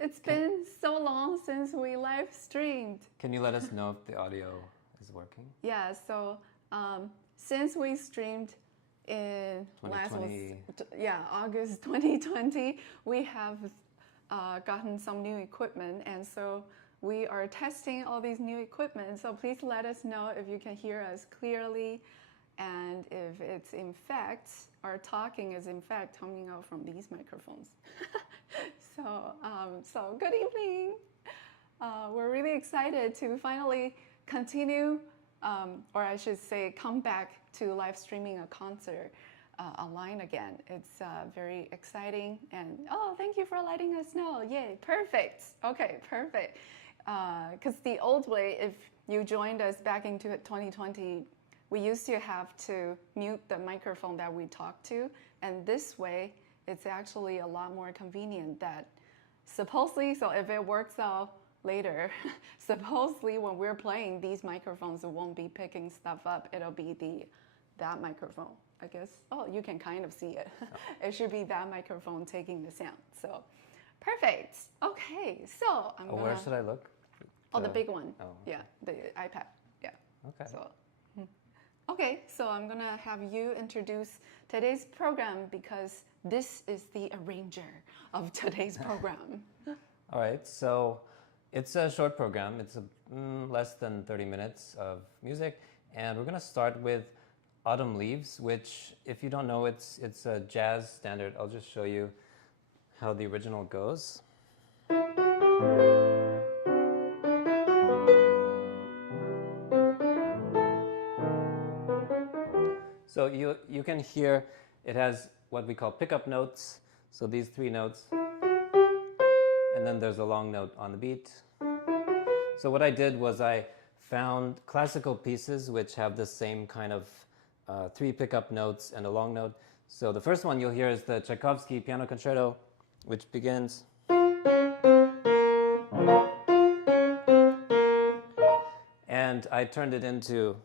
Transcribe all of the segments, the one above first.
it's been so long since we live streamed. Can you let us know if the audio is working? Yeah, so since we streamed in August 2020, we have gotten some new equipment, and so we are testing all these new equipment. So please let us know if you can hear us clearly, and if it's in fact, our talking is in fact coming out from these microphones. So good evening. We're really excited to finally continue, or I should say, come back to live streaming a concert online again. It's very exciting, and thank you for letting us know. Yay, perfect. Okay, perfect. Because the old way, if you joined us back into 2020, we used to have to mute the microphone that we talked to, and this way, it's actually a lot more convenient that supposedly, so if it works out later, supposedly when we're playing, these microphones won't be picking stuff up. It'll be that microphone, I guess. Oh, you can kind of see it. It should be that microphone taking the sound. So, perfect. Okay, so I'm gonna... Where should I look? The big one. Oh, okay. Yeah, the iPad. Yeah. Okay. Okay, so I'm gonna have you introduce today's program because this is the arranger of today's program. All right, so it's a short program. It's less than 30 minutes of music, and we're gonna start with Autumn Leaves, which, if you don't know, it's a jazz standard. I'll just show you how the original goes. So you can hear it has what we call pickup notes. So these three notes, and then there's a long note on the beat. So what I did was I found classical pieces which have the same kind of three pickup notes and a long note. So the first one you'll hear is the Tchaikovsky Piano Concerto, which begins. And I turned it into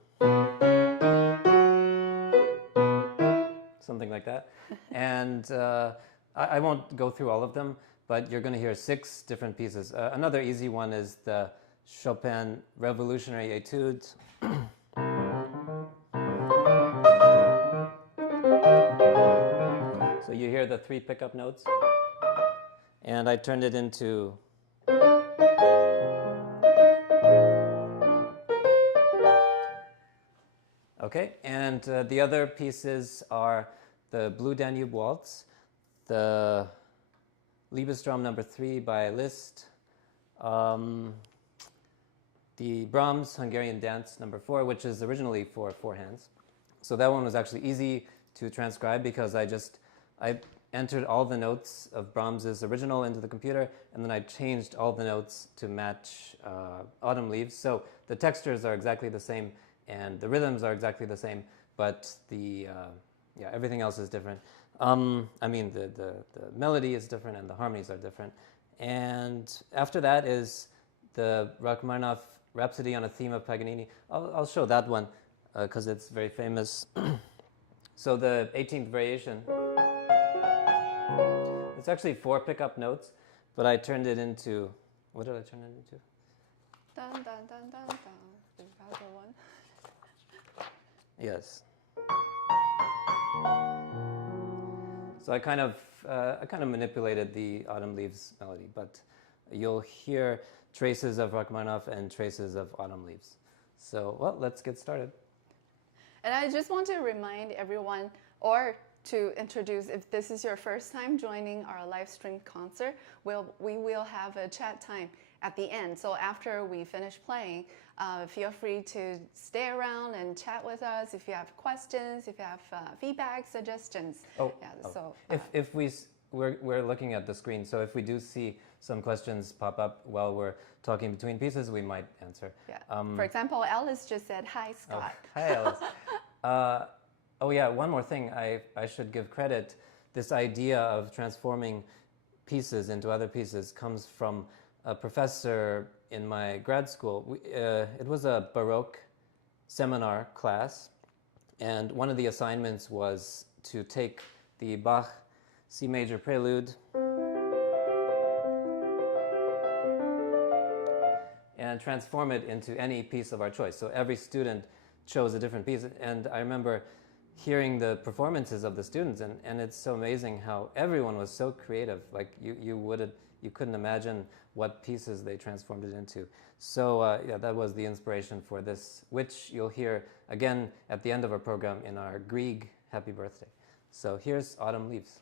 something like that. And I won't go through all of them, but you're going to hear 6 different pieces. Another easy one is the Chopin Revolutionary Etude. So you hear the 3 pickup notes. And I turned it into... Okay, and the other pieces are the Blue Danube Waltz, the Liebestraum No. 3 by Liszt, the Brahms Hungarian Dance No. 4, which is originally for 4 hands. So that one was actually easy to transcribe because I entered all the notes of Brahms's original into the computer, and then I changed all the notes to match Autumn Leaves. So the textures are exactly the same, and the rhythms are exactly the same, but the everything else is different. I mean, the melody is different and the harmonies are different. And after that is the Rachmaninoff Rhapsody on a Theme of Paganini. I'll show that one because it's very famous. So the 18th variation, it's actually 4 pickup notes, but I turned it into, what did I turn it into? Dun, dun, dun, dun, dun. Is that the one? Yes. So I kind of manipulated the Autumn Leaves melody, but you'll hear traces of Rachmaninoff and traces of Autumn Leaves. So, well, let's get started. And I just want to remind everyone, or to introduce, if this is your first time joining our live stream concert, we will have a chat time at the end. So after we finish playing, feel free to stay around and chat with us if you have questions, if you have feedback, suggestions. If we're looking at the screen, so if we do see some questions pop up while we're talking between pieces, we might answer. Yeah. For example, Alice just said, "Hi, Scott." Hi, Alice. One more thing I should give credit. This idea of transforming pieces into other pieces comes from a professor in my grad school. It was a Baroque seminar class, and one of the assignments was to take the Bach C major prelude and transform it into any piece of our choice. So every student chose a different piece. And I remember hearing the performances of the students, and it's so amazing how everyone was so creative. Like you couldn't imagine what pieces they transformed it into. So yeah, that was the inspiration for this, which you'll hear again at the end of our program in our Grieg Happy Birthday. So here's Autumn Leaves.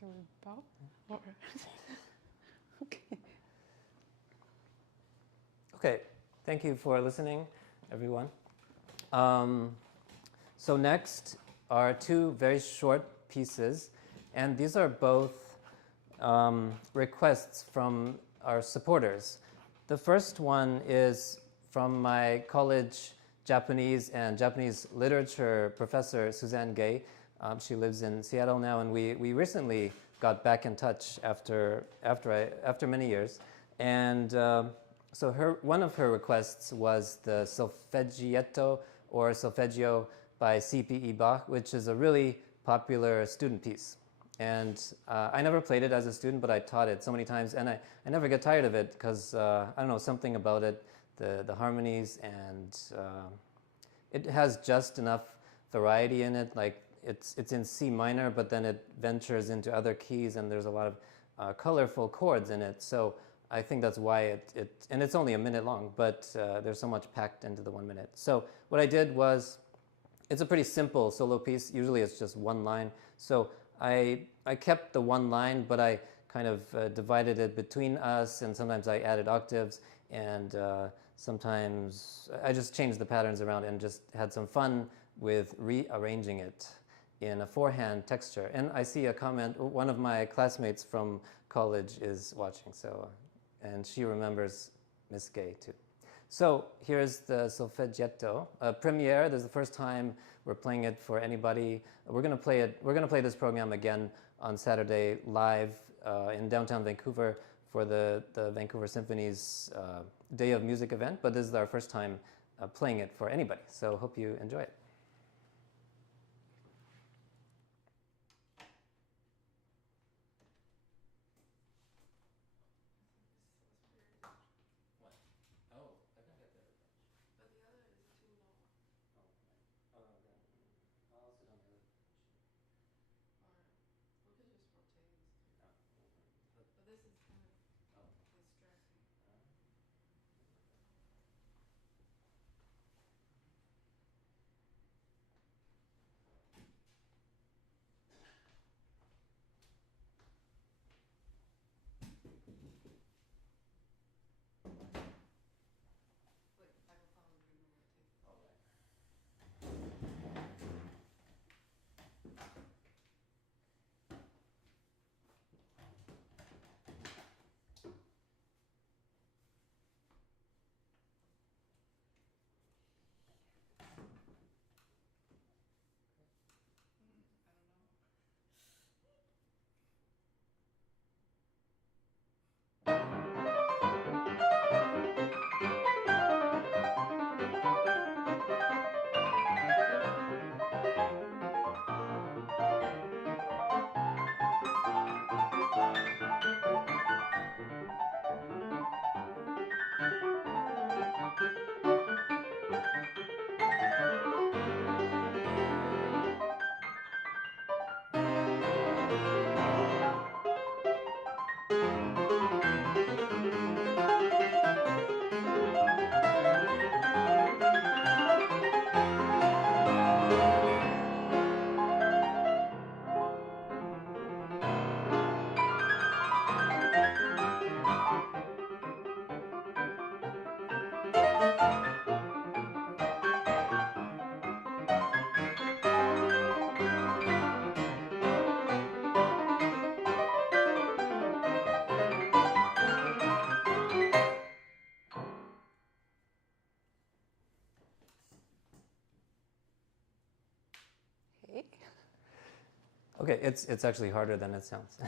Do we bow? Or okay. Okay, thank you for listening, everyone. So next are two very short pieces, and these are both requests from our supporters. The first one is from my college Japanese and Japanese literature professor, Suzanne Gay. She lives in Seattle now, and we recently got back in touch after many years. And so one of her requests was the Solfeggietto or Solfeggio by CPE Bach, which is a really popular student piece. And I never played it as a student, but I taught it so many times, and I never get tired of it because, I don't know, something about it, the harmonies, and it has just enough variety in it. Like it's in C minor, but then it ventures into other keys, and there's a lot of colorful chords in it. So I think that's why and it's only a minute long, but there's so much packed into the 1 minute. So what I did was, it's a pretty simple solo piece. Usually it's just one line. So I kept the one line, but I kind of divided it between us, and sometimes I added octaves, and sometimes I just changed the patterns around and just had some fun with rearranging it in a four-hand texture. And I see a comment, one of my classmates from college is watching, so, and she remembers Miss Gay too. So here's the Solfeggietto premiere. This is the first time we're playing it for anybody. We're going to play this program again on Saturday live in downtown Vancouver for the Vancouver Symphony's Day of Music event. But this is our first time playing it for anybody. So hope you enjoy it. Okay, it's actually harder than it sounds.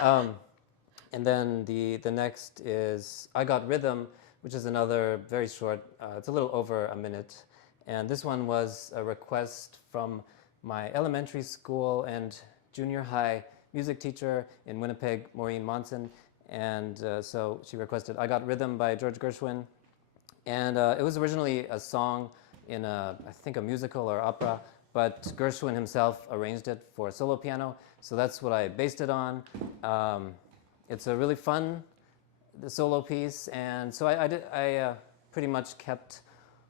And then the next is I Got Rhythm, which is another very short, it's a little over a minute. And this one was a request from my elementary school and junior high music teacher in Winnipeg, Maureen Monson. And so she requested I Got Rhythm by George Gershwin. And it was originally a song in I think a musical or opera, but Gershwin himself arranged it for solo piano, so that's what I based it on. It's a really fun solo piece, and so I pretty much kept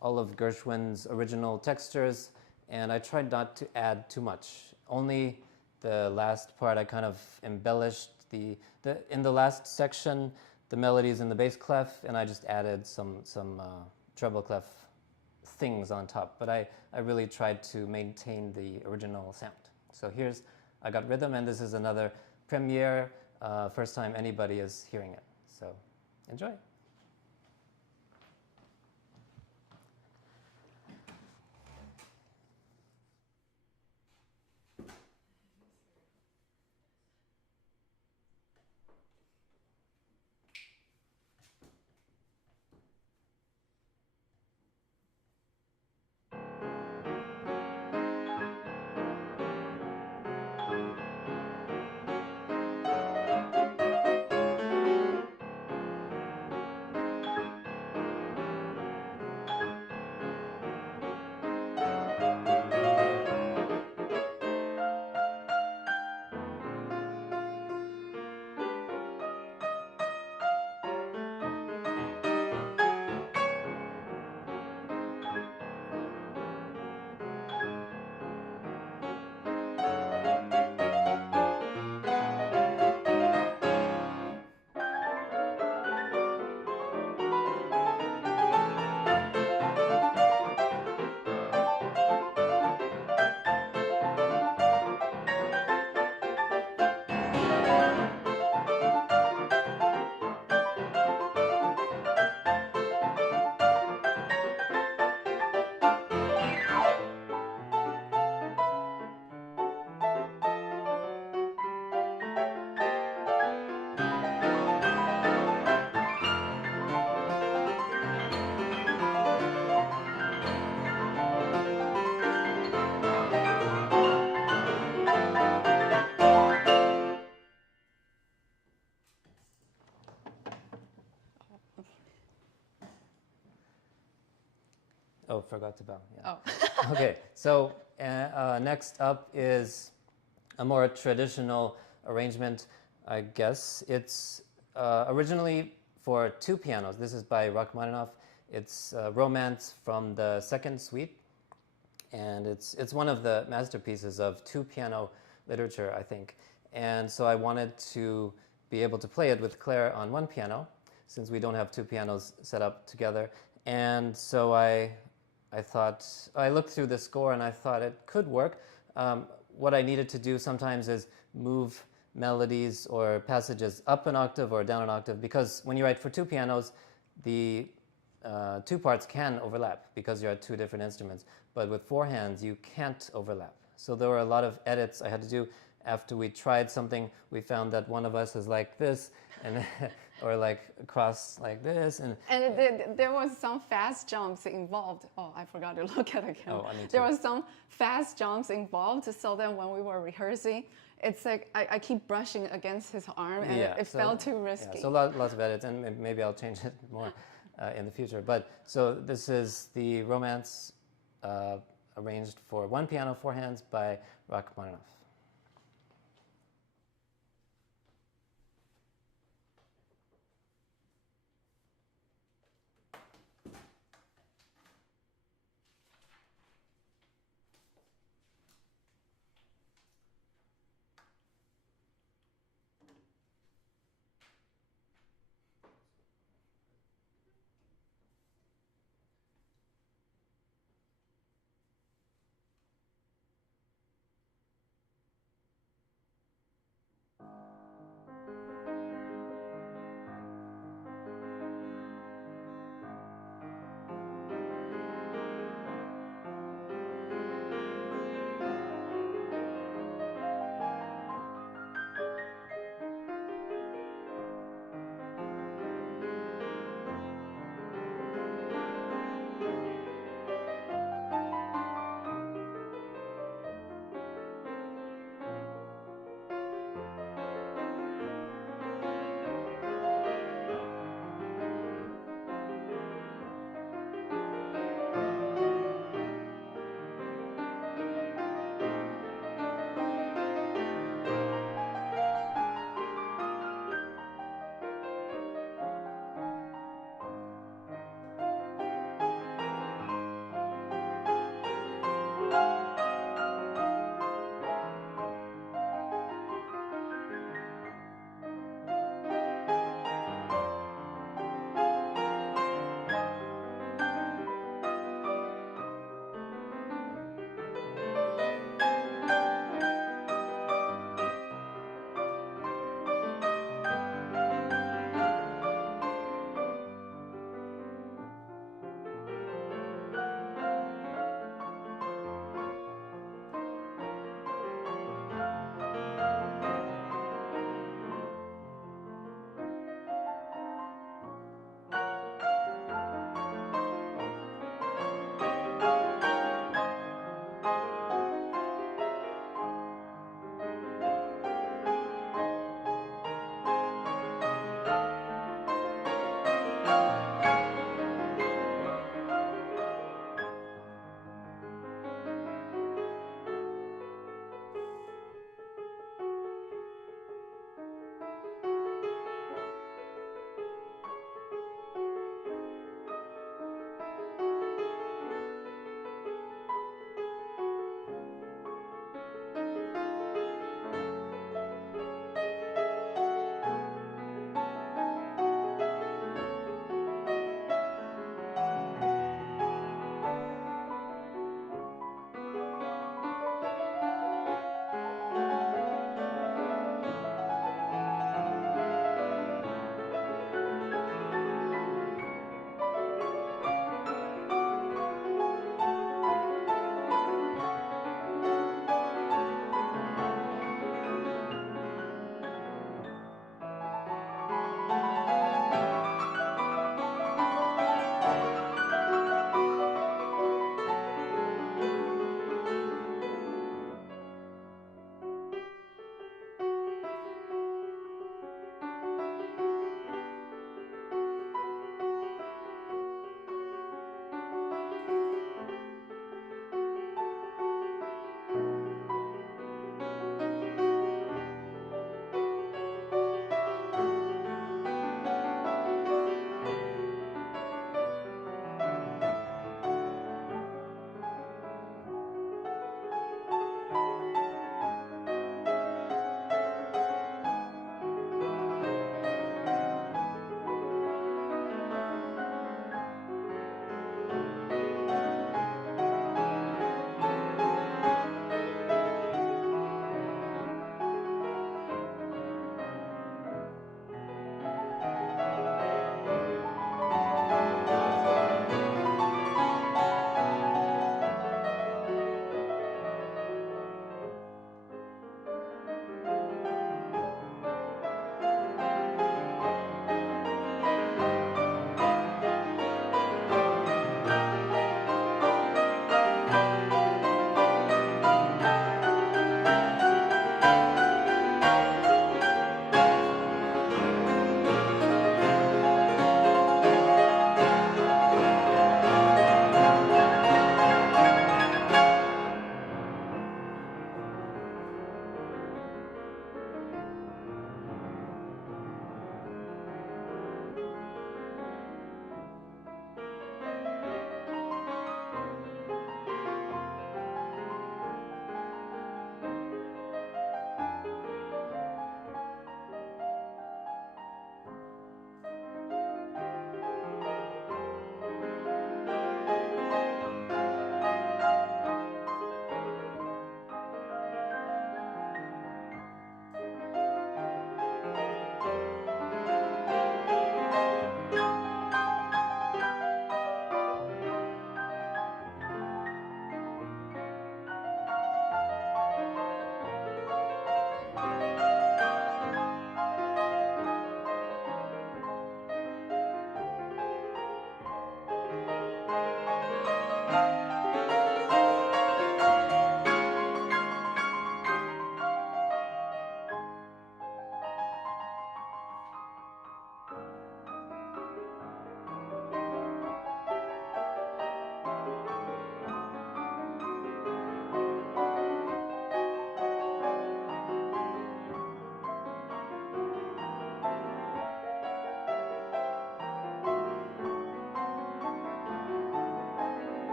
all of Gershwin's original textures, and I tried not to add too much. Only the last part, I kind of embellished in the last section, the melodies in the bass clef, and I just added some treble clef things on top. But I really tried to maintain the original sound. So I got rhythm, and this is another premiere, first time anybody is hearing it. So enjoy. Oh, forgot to bow. Yeah. Oh. Okay, so next up is a more traditional arrangement, I guess. It's originally for two pianos. This is by Rachmaninoff. It's Romance from the Second Suite, and it's one of the masterpieces of two-piano literature, I think. And so I wanted to be able to play it with Claire on one piano, since we don't have two pianos set up together. And so I looked through the score and I thought it could work. What I needed to do sometimes is move melodies or passages up an octave or down an octave, because when you write for two pianos, the two parts can overlap because you're at two different instruments. But with four hands, you can't overlap. So there were a lot of edits I had to do. After we tried something, we found that one of us is like this, and or like across like this, and there was some fast jumps involved. Oh, I forgot to look at the camera. Oh, I need to. There was some fast jumps involved. So then when we were rehearsing, it's like I keep brushing against his arm, and it felt too risky. Yeah, so lots of edits, and maybe I'll change it more in the future. But so this is the Romance arranged for one piano, four hands by Rachmaninoff.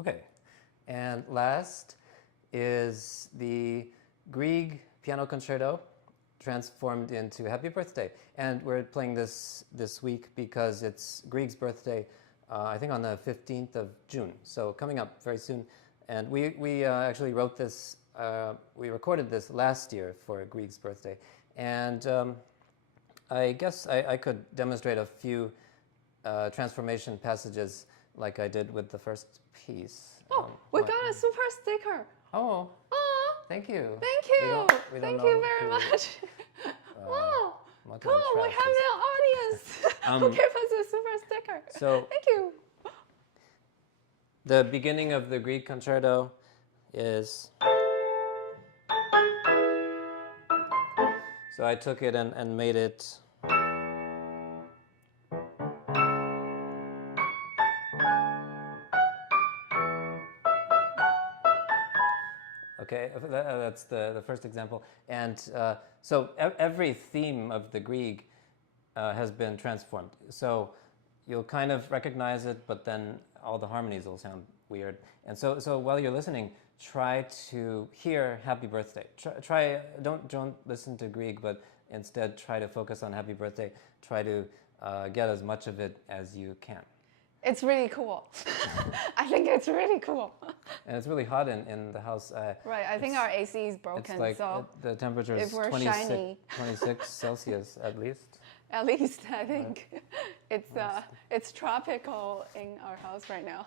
Okay. And last is the Grieg Piano Concerto transformed into Happy Birthday. And we're playing this week because it's Grieg's birthday, I think on the 15th of June. So coming up very soon. And we actually wrote this, we recorded this last year for Grieg's birthday. And I guess I could demonstrate a few transformation passages like I did with the first piece. Oh, we got a super sticker. Oh, Aw, thank you. thank you. We don't Thank know you very who, much. Wow, what cool. We Strauss have is. an audience who gave us a super sticker. So Thank you. the beginning of the Grieg concerto is. So I took it and made it. Okay, that's the first example. And so every theme of the Grieg has been transformed. So you'll kind of recognize it, but then all the harmonies will sound weird. And so while you're listening, try to hear Happy Birthday. Don't listen to Grieg, but instead try to focus on Happy Birthday. Try to get as much of it as you can. It's really cool. I think it's really cool. And it's really hot in the house. Right, I think our AC is broken, It's like so the temperature is if we're 26, shiny. 26 Celsius at least. at least I think it's tropical in our house right now.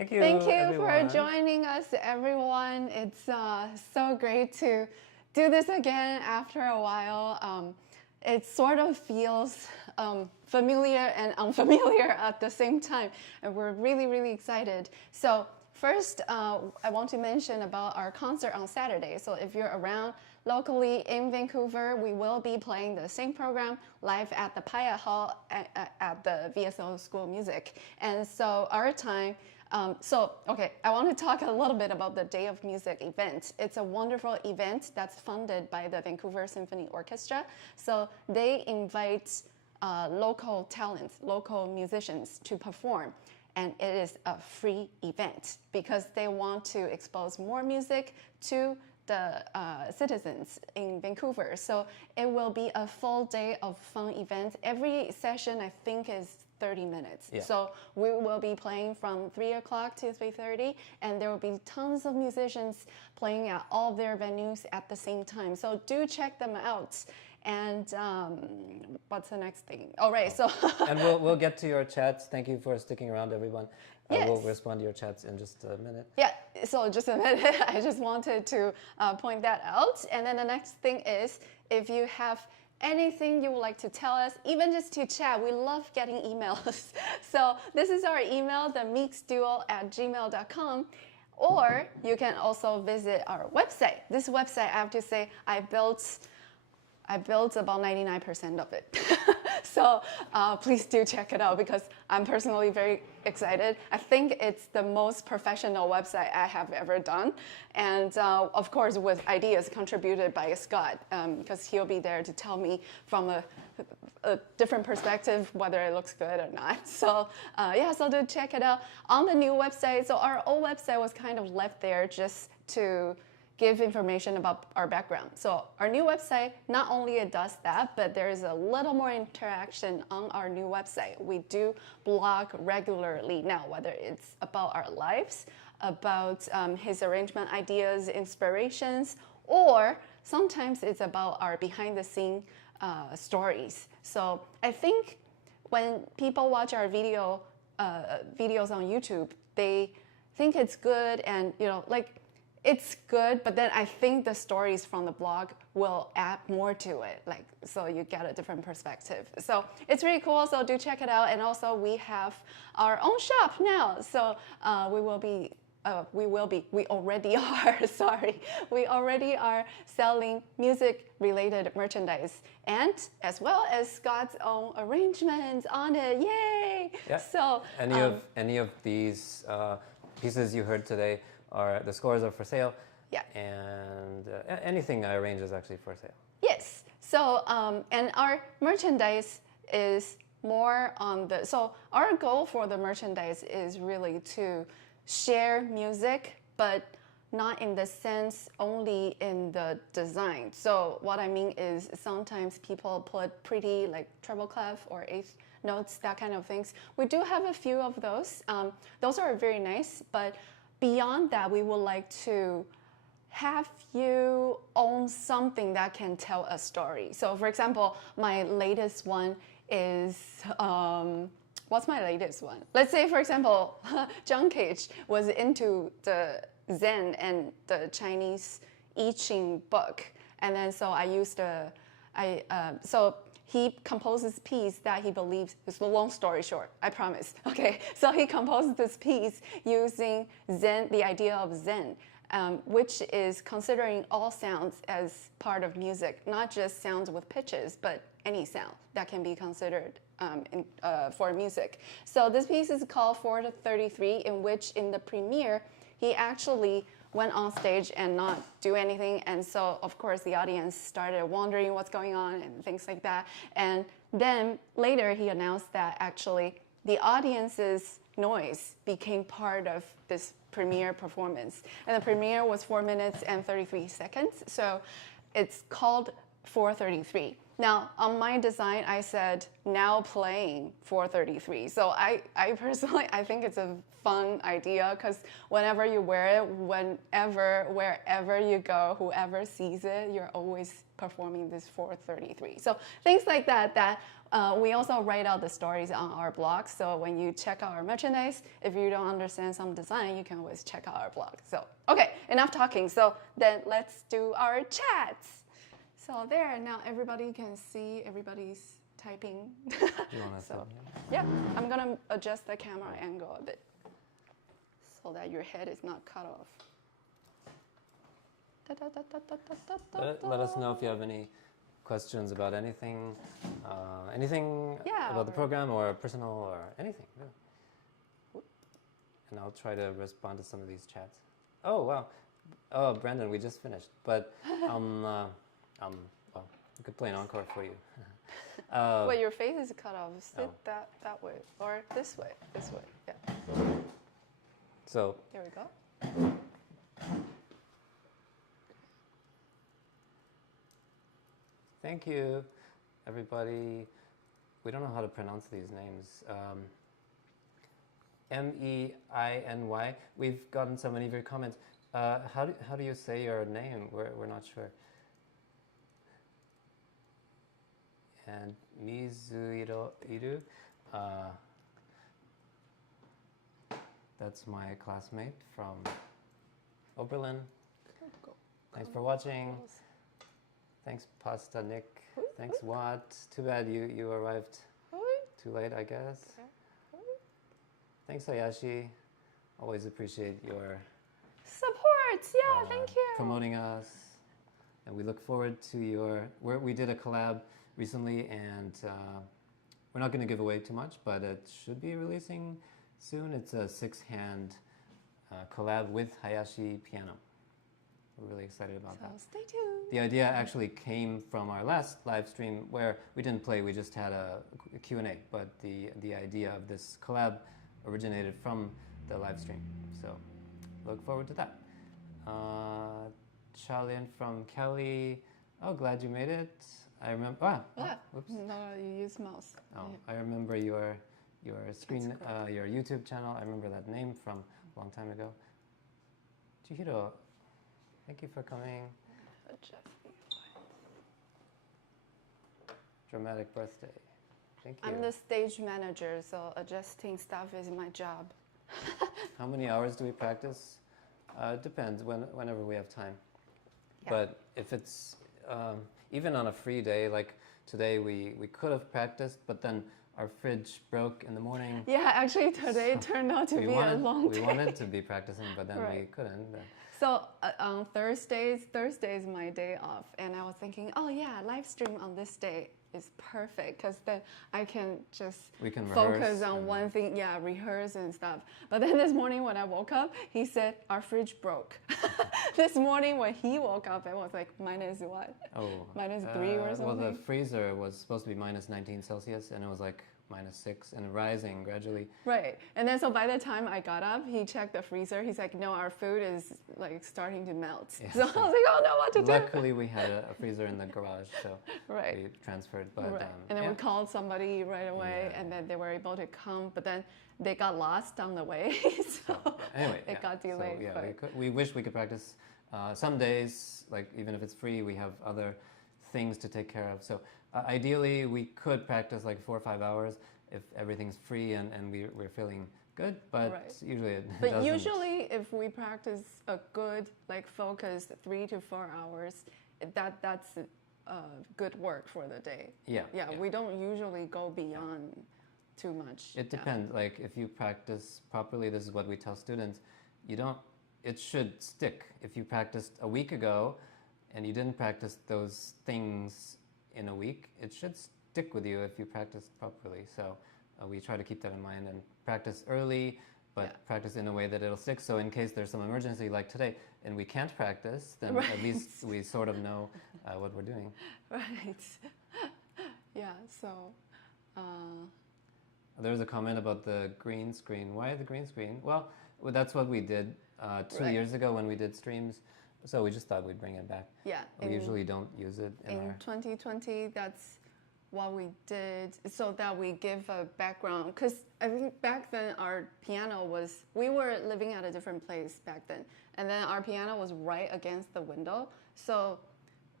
Thank you, Thank you everyone. for joining us, everyone. It's so great to do this again after a while. It sort of feels familiar and unfamiliar at the same time, and we're really, really excited. So first, I want to mention about our concert on Saturday. So if you're around locally in Vancouver, we will be playing the same program live at the Pyatt Hall at the VSO School of Music. And so our time, I want to talk a little bit about the Day of Music event. It's a wonderful event that's funded by the Vancouver Symphony Orchestra. So they invite local talents, local musicians to perform. And it is a free event because they want to expose more music to the citizens in Vancouver. So it will be a full day of fun events. Every session, I think, is 30 minutes. Yeah. So we will be playing from 3 o'clock to 3:30, and there will be tons of musicians playing at all their venues at the same time. So do check them out. And what's the next thing? All right, so and we'll get to your chats. Thank you for sticking around, everyone. Yes. We'll respond to your chats in just a minute. Yeah, so just a minute. I just wanted to point that out. And then the next thing is, if you have anything you would like to tell us, even just to chat, we love getting emails. So this is our email, themeeksduo@gmail.com. Or you can also visit our website. This website, I have to say, I built about 99% of it. So please do check it out because I'm personally very excited. I think it's the most professional website I have ever done. And of course, with ideas contributed by Scott, because he'll be there to tell me from a different perspective whether it looks good or not. So so do check it out. On the new website, so our old website was kind of left there just to give information about our background. So our new website, not only it does that, but there is a little more interaction on our new website. We do blog regularly now, whether it's about our lives, about his arrangement ideas, inspirations, or sometimes it's about our behind-the-scene stories. So I think when people watch our videos on YouTube, they think it's good and, it's good, but then I think the stories from the blog will add more to it, so you get a different perspective. So it's really cool, so do check it out. And also we have our own shop now. So we already are selling music-related merchandise, and as well as Scott's own arrangements on it. Yay! Yeah. So any of these pieces you heard today, the scores are for sale. Yeah. And anything I arrange is actually for sale. Yes. So, and our merchandise is more on so our goal for the merchandise is really to share music, but not in the sense only in the design. So what I mean is sometimes people put pretty treble clef or eighth notes, that kind of things. We do have a few of those. Those are very nice, but beyond that, we would like to have you own something that can tell a story. So for example, my latest one is, what's my latest one? Let's say, for example, John Cage was into the Zen and the Chinese I Ching book. And then so I used so he composes a piece that he believes is a long story short, I promise. Okay, so he composed this piece using Zen, the idea of Zen, which is considering all sounds as part of music, not just sounds with pitches, but any sound that can be considered for music. So this piece is called 4:33, in which in the premiere, he actually went on stage and not do anything. And so, of course, the audience started wondering what's going on and things like that. And then later he announced that actually the audience's noise became part of this premiere performance. And the premiere was 4 minutes and 33 seconds. So it's called 4:33. Now, on my design, I said now playing 433. So I personally, I think it's a fun idea because whenever you wear it, wherever you go, whoever sees it, you're always performing this 433. So things like that, we also write out the stories on our blog. So when you check out our merchandise, if you don't understand some design, you can always check out our blog. So, okay, enough talking. So then let's do our chats. So there, now everybody can see everybody's typing. You want to so, yeah, I'm going to adjust the camera angle a bit so that your head is not cut off. Let us know if you have any questions about anything, about the program or personal or anything. Really. And I'll try to respond to some of these chats. Oh, wow. Oh, Brandon, we just finished. But, well, we could play an encore for you. Well, your face is cut off. Sit that way. Or this way. Yeah. So. There we go. Thank you, everybody. We don't know how to pronounce these names. Meiny. We've gotten so many of your comments. How do you say your name? We're not sure. And Mizuhiro Iru. That's my classmate from Oberlin. Thanks for watching. Thanks, Pasta Nick. Thanks, Watt. Too bad you arrived too late, I guess. Thanks, Hayashi. Always appreciate your support. Yeah, thank you. Promoting us. And we look forward to your work. We did a collab recently, and we're not going to give away too much, but it should be releasing soon. It's a 6-hand collab with Hayashi piano. We're really excited about that. Stay tuned. The idea actually came from our last live stream where we didn't play, we just had a Q&A, but the idea of this collab originated from the live stream. So look forward to that. Charlene from Cali. Oh, glad you made it. I remember. Whoops. No, you use mouse. Oh, I remember your screen, your YouTube channel. I remember that name from a long time ago. Chihiro, thank you for coming. Dramatic birthday. Thank you. I'm the stage manager, so adjusting stuff is my job. How many hours do we practice? It depends, whenever we have time. Yeah. But if it's, even on a free day, like today we could have practiced, but then our fridge broke in the morning. Yeah, actually today turned out to be a long day. We wanted to be practicing, but then we couldn't. So on Thursdays is my day off, and I was thinking, oh yeah, live stream on this day is perfect because then I can just focus on one thing, rehearse and stuff. But then this morning when I woke up, he said our fridge broke. This morning when he woke up, it was like minus what? Oh, -3 or something. Well, the freezer was supposed to be minus 19 Celsius, and it was like -6 and rising gradually. Right. And then so by the time I got up, he checked the freezer. He's like, no, our food is like starting to melt. Yeah. So I was like, oh no, what to do? Luckily we had a freezer in the garage, so we transferred. But, and then we called somebody right away, and then they were able to come, but then they got lost on the way, so anyway, it got delayed. So, we wish we could practice some days, like even if it's free, we have other things to take care of. So ideally, we could practice like 4 or 5 hours if everything's free and we're feeling good, but usually it doesn't. But usually if we practice a good, like focused 3 to 4 hours, that's good work for the day. Yeah, we don't usually go beyond too much. It depends. Like if you practice properly, this is what we tell students, it should stick. If you practiced a week ago and you didn't practice those things in a week, it should stick with you if you practice properly. So we try to keep that in mind and practice early, but practice in a way that it'll stick. So in case there's some emergency like today and we can't practice, then at least we sort of know what we're doing. Right. Yeah, so... There's a comment about the green screen. Why the green screen? Well, that's what we did 2 years ago when we did streams. So we just thought we'd bring it back. Yeah. We usually don't use it in 2020. That's what we did, so that we give a background. Because I think back then our piano was, we were living at a different place back then, and then our piano was right against the window. So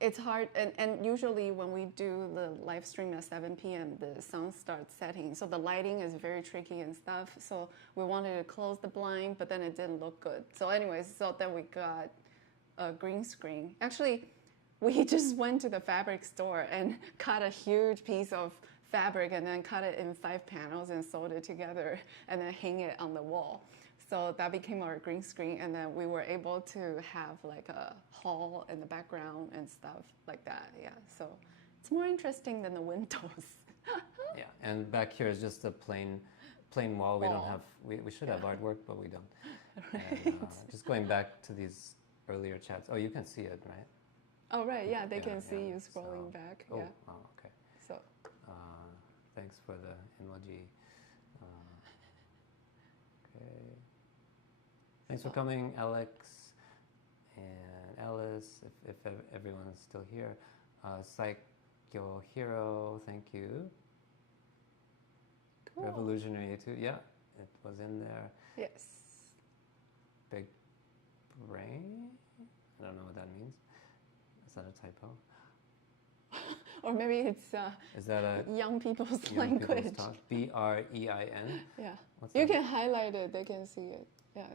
it's hard, and usually when we do the live stream at 7 p.m., the sun starts setting. So the lighting is very tricky and stuff. So we wanted to close the blind, but then it didn't look good. So anyways, so then we got a green screen. Actually, we just went to the fabric store and cut a huge piece of fabric and then cut it in 5 panels and sewed it together and then hang it on the wall. So that became our green screen, and then we were able to have like a hall in the background and stuff like that. Yeah, so it's more interesting than the windows. Yeah, and back here is just a plain wall. We don't have, we should have artwork, but we don't. Right. And, just going back to these earlier chats. Oh, you can see it, right? Oh, right, yeah, they can see you scrolling back. Oh, yeah. oh, okay. So. Thanks for the emoji. Okay. Thanks for coming, Alex and Alice, if everyone's still here. Psycho Hero, thank you. Cool. Revolutionary Etude, yeah, it was in there. Yes. Big brain? I don't know what that means. Is that a typo? Or maybe it's Is that a young people's young language. people's talk? BREIN? Yeah. What's You that? can highlight it, they can see it. Yeah,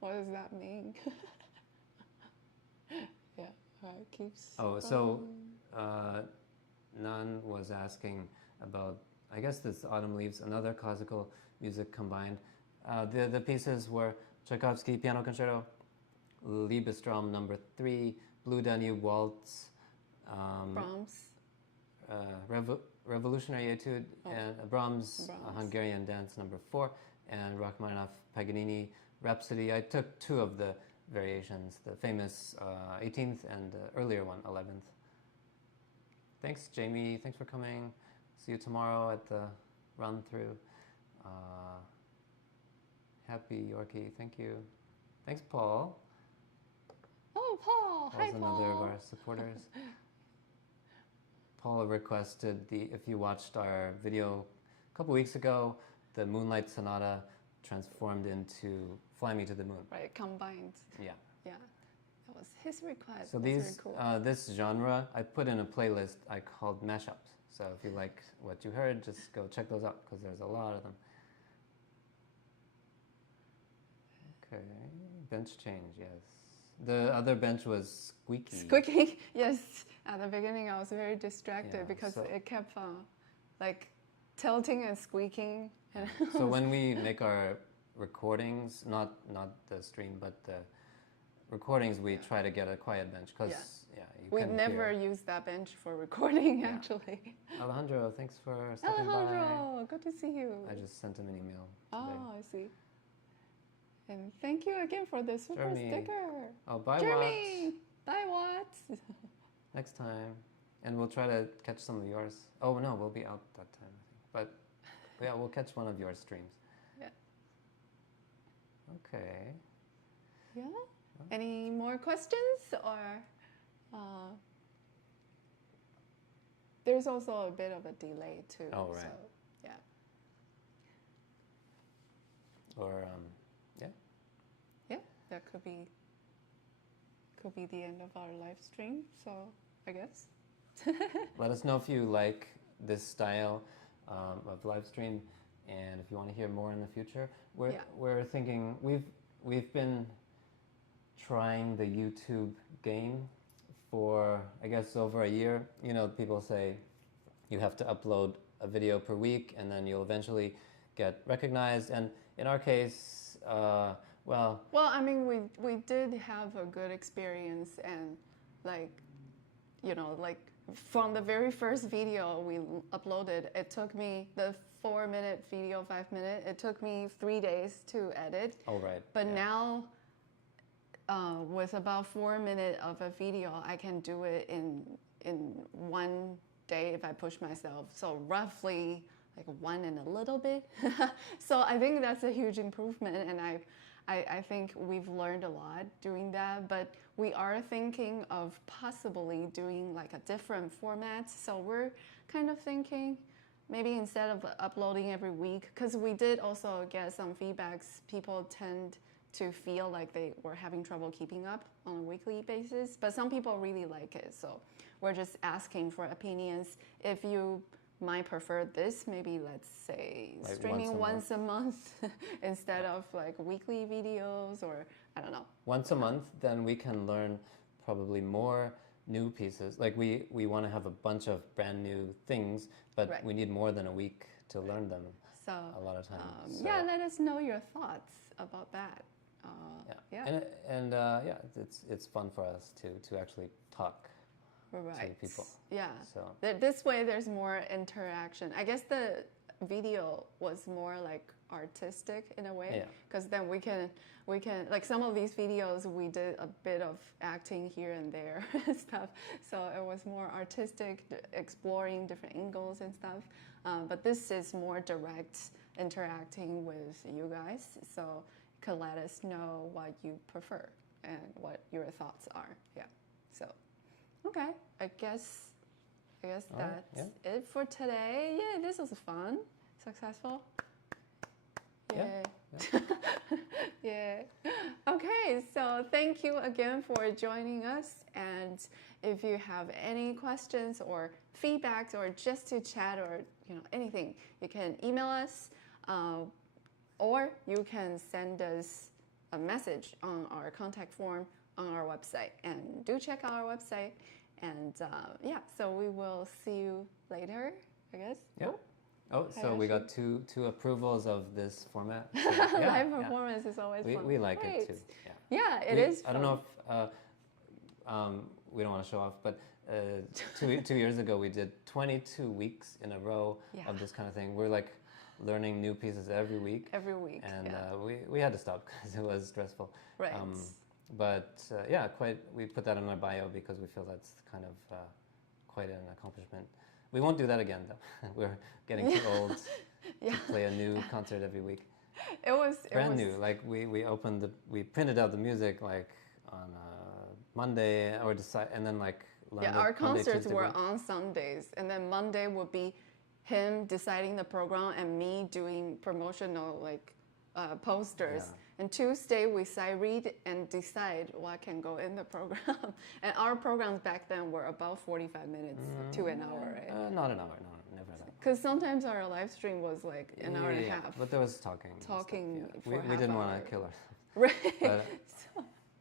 what does that mean? Yeah, keeps. Oh, so Nan was asking about, I guess this Autumn Leaves, another classical music combined. The pieces were Tchaikovsky Piano Concerto, Liebestraum No. 3, Blue Danube Waltz, Brahms. Revolutionary Etude, and Brahms, Hungarian Dance No. 4, and Rachmaninoff Paganini Rhapsody. I took 2 of the variations, the famous 18th and the earlier one, 11th. Thanks, Jamie. Thanks for coming. See you tomorrow at the run-through. Happy Yorkie, thank you. Thanks, Paul. Oh, Paul. Hi, Paul's Paul. another of our supporters. Paul requested if you watched our video a couple weeks ago, the Moonlight Sonata transformed into Fly Me to the Moon. Right, combined. Yeah. Yeah, that was his request. So That's very cool. this genre, I put in a playlist I called Mashups. So if you like what you heard, just go check those out because there's a lot of them. Okay, bench change, yes. The other bench was squeaky. Squeaking, yes. At the beginning, I was very distracted because it kept like tilting and squeaking. So when we make our recordings, not the stream, but the recordings, we try to get a quiet bench because we never use that bench for recording actually. Alejandro, thanks for stopping Alejandro, good to see you. I just sent him an email today. Oh, I see. And thank you again for the super Jeremy. sticker. Oh, bye, Jeremy! Watts. Bye, Watts. Next time. And we'll try to catch some of yours. Oh, no, we'll be out that time, I think. But yeah, we'll catch one of your streams. Yeah. Okay. Yeah? Any more questions? Or there's also a bit of a delay too. Oh, right. So, yeah. Or, Yeah, that could be the end of our live stream. So I guess. let us know if you like this style of live stream, and if you want to hear more in the future. We're thinking we've been trying the YouTube game for I guess over a year. You know, people say you have to upload a video per week, and then you'll eventually get recognized. And in our case, well, I mean, we did have a good experience, and like, you know, like from the very first video we uploaded, it took me the 4-minute video, 5-minute. It took me 3 days to edit. Oh, right. But now, with about 4 minutes of a video, I can do it in 1 day if I push myself. So roughly like 1 and a little bit. So I think that's a huge improvement, and I think we've learned a lot doing that, but we are thinking of possibly doing like a different format. So we're kind of thinking maybe instead of uploading every week, because we did also get some feedbacks, people tend to feel like they were having trouble keeping up on a weekly basis, but some people really like it. So we're just asking for opinions. If you might prefer this, maybe let's say Like streaming once a month instead of like weekly videos, or I don't know. Once a month, then we can learn probably more new pieces. Like we want to have a bunch of brand new things, but Right. we need more than a week to learn them So a lot of times. So, yeah, let us know your thoughts about that. Yeah. And it's fun for us to actually talk Right. to people. Yeah. So This way there's more interaction. I guess the video was more like artistic in a way, Yeah. because then we can like some of these videos we did a bit of acting here and there and stuff. So it was more artistic, exploring different angles and stuff. But this is more direct, interacting with you guys. So you could let us know what you prefer and what your thoughts are. Yeah. So. Okay, I guess that's right, it for today. Yeah, this was fun, successful. Yeah. Yeah. Okay, so thank you again for joining us. And if you have any questions or feedbacks or just to chat or anything, you can email us, or you can send us a message on our contact form on our website, and do check out our website. And so we will see you later, I guess. Yeah. Oh, so we got two approvals of this format. So, Live performance is always fun. We like Great. it too. Yeah, it is fun. I don't know if we don't want to show off, but 2 years ago we did 22 weeks in a row of this kind of thing. We're like learning new pieces every week. Every week. And we had to stop because it was stressful. Right. We put that in our bio because we feel that's kind of quite an accomplishment. We won't do that again though. We're getting too old to play a new concert every week. It was brand new. Like we printed out the music like on Monday and then like learned our it Monday, concerts Tuesday, were Wednesday. on Sundays, and then Monday would be him deciding the program and me doing promotional posters. Yeah. And Tuesday we sight read and decide what can go in the program. And our programs back then were about 45 minutes to an hour, right? Not an hour, no, never that. Because sometimes our live stream was like an hour and a half. But there was talking. Talking and stuff, for we didn't half want hour. to kill ourselves. Right. But,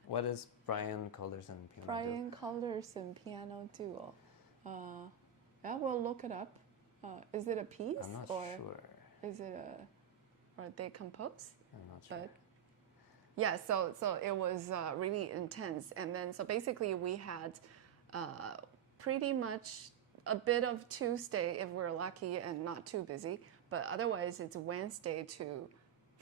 what is Brian Calderson piano Brian Calderson piano duo. We'll look it up. Is it a piece? I'm not or sure. Is it or they compose? I'm not sure. But yeah, so it was really intense. And then, so basically we had pretty much a bit of Tuesday if we're lucky and not too busy, but otherwise it's Wednesday to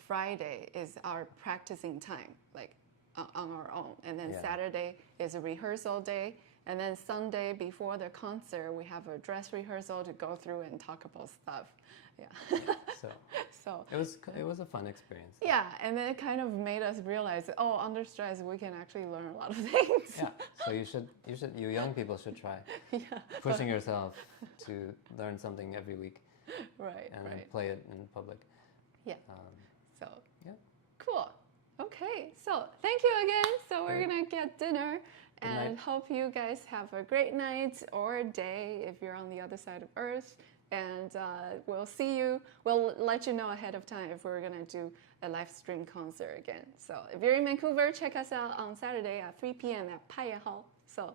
Friday is our practicing time, like on our own. And then Saturday is a rehearsal day. And then Sunday before the concert, we have a dress rehearsal to go through and talk about stuff. Yeah. So it was a fun experience. Yeah, and then it kind of made us realize, under stress we can actually learn a lot of things. Yeah. So you young people should try pushing yourself to learn something every week. Right. And then play it in public. Yeah. Cool. Okay. So thank you again. So we're gonna get dinner. And hope you guys have a great night or day if you're on the other side of Earth. And we'll see you. We'll let you know ahead of time if we're going to do a live stream concert again. So if you're in Vancouver, check us out on Saturday at 3 p.m. at Paya Hall. So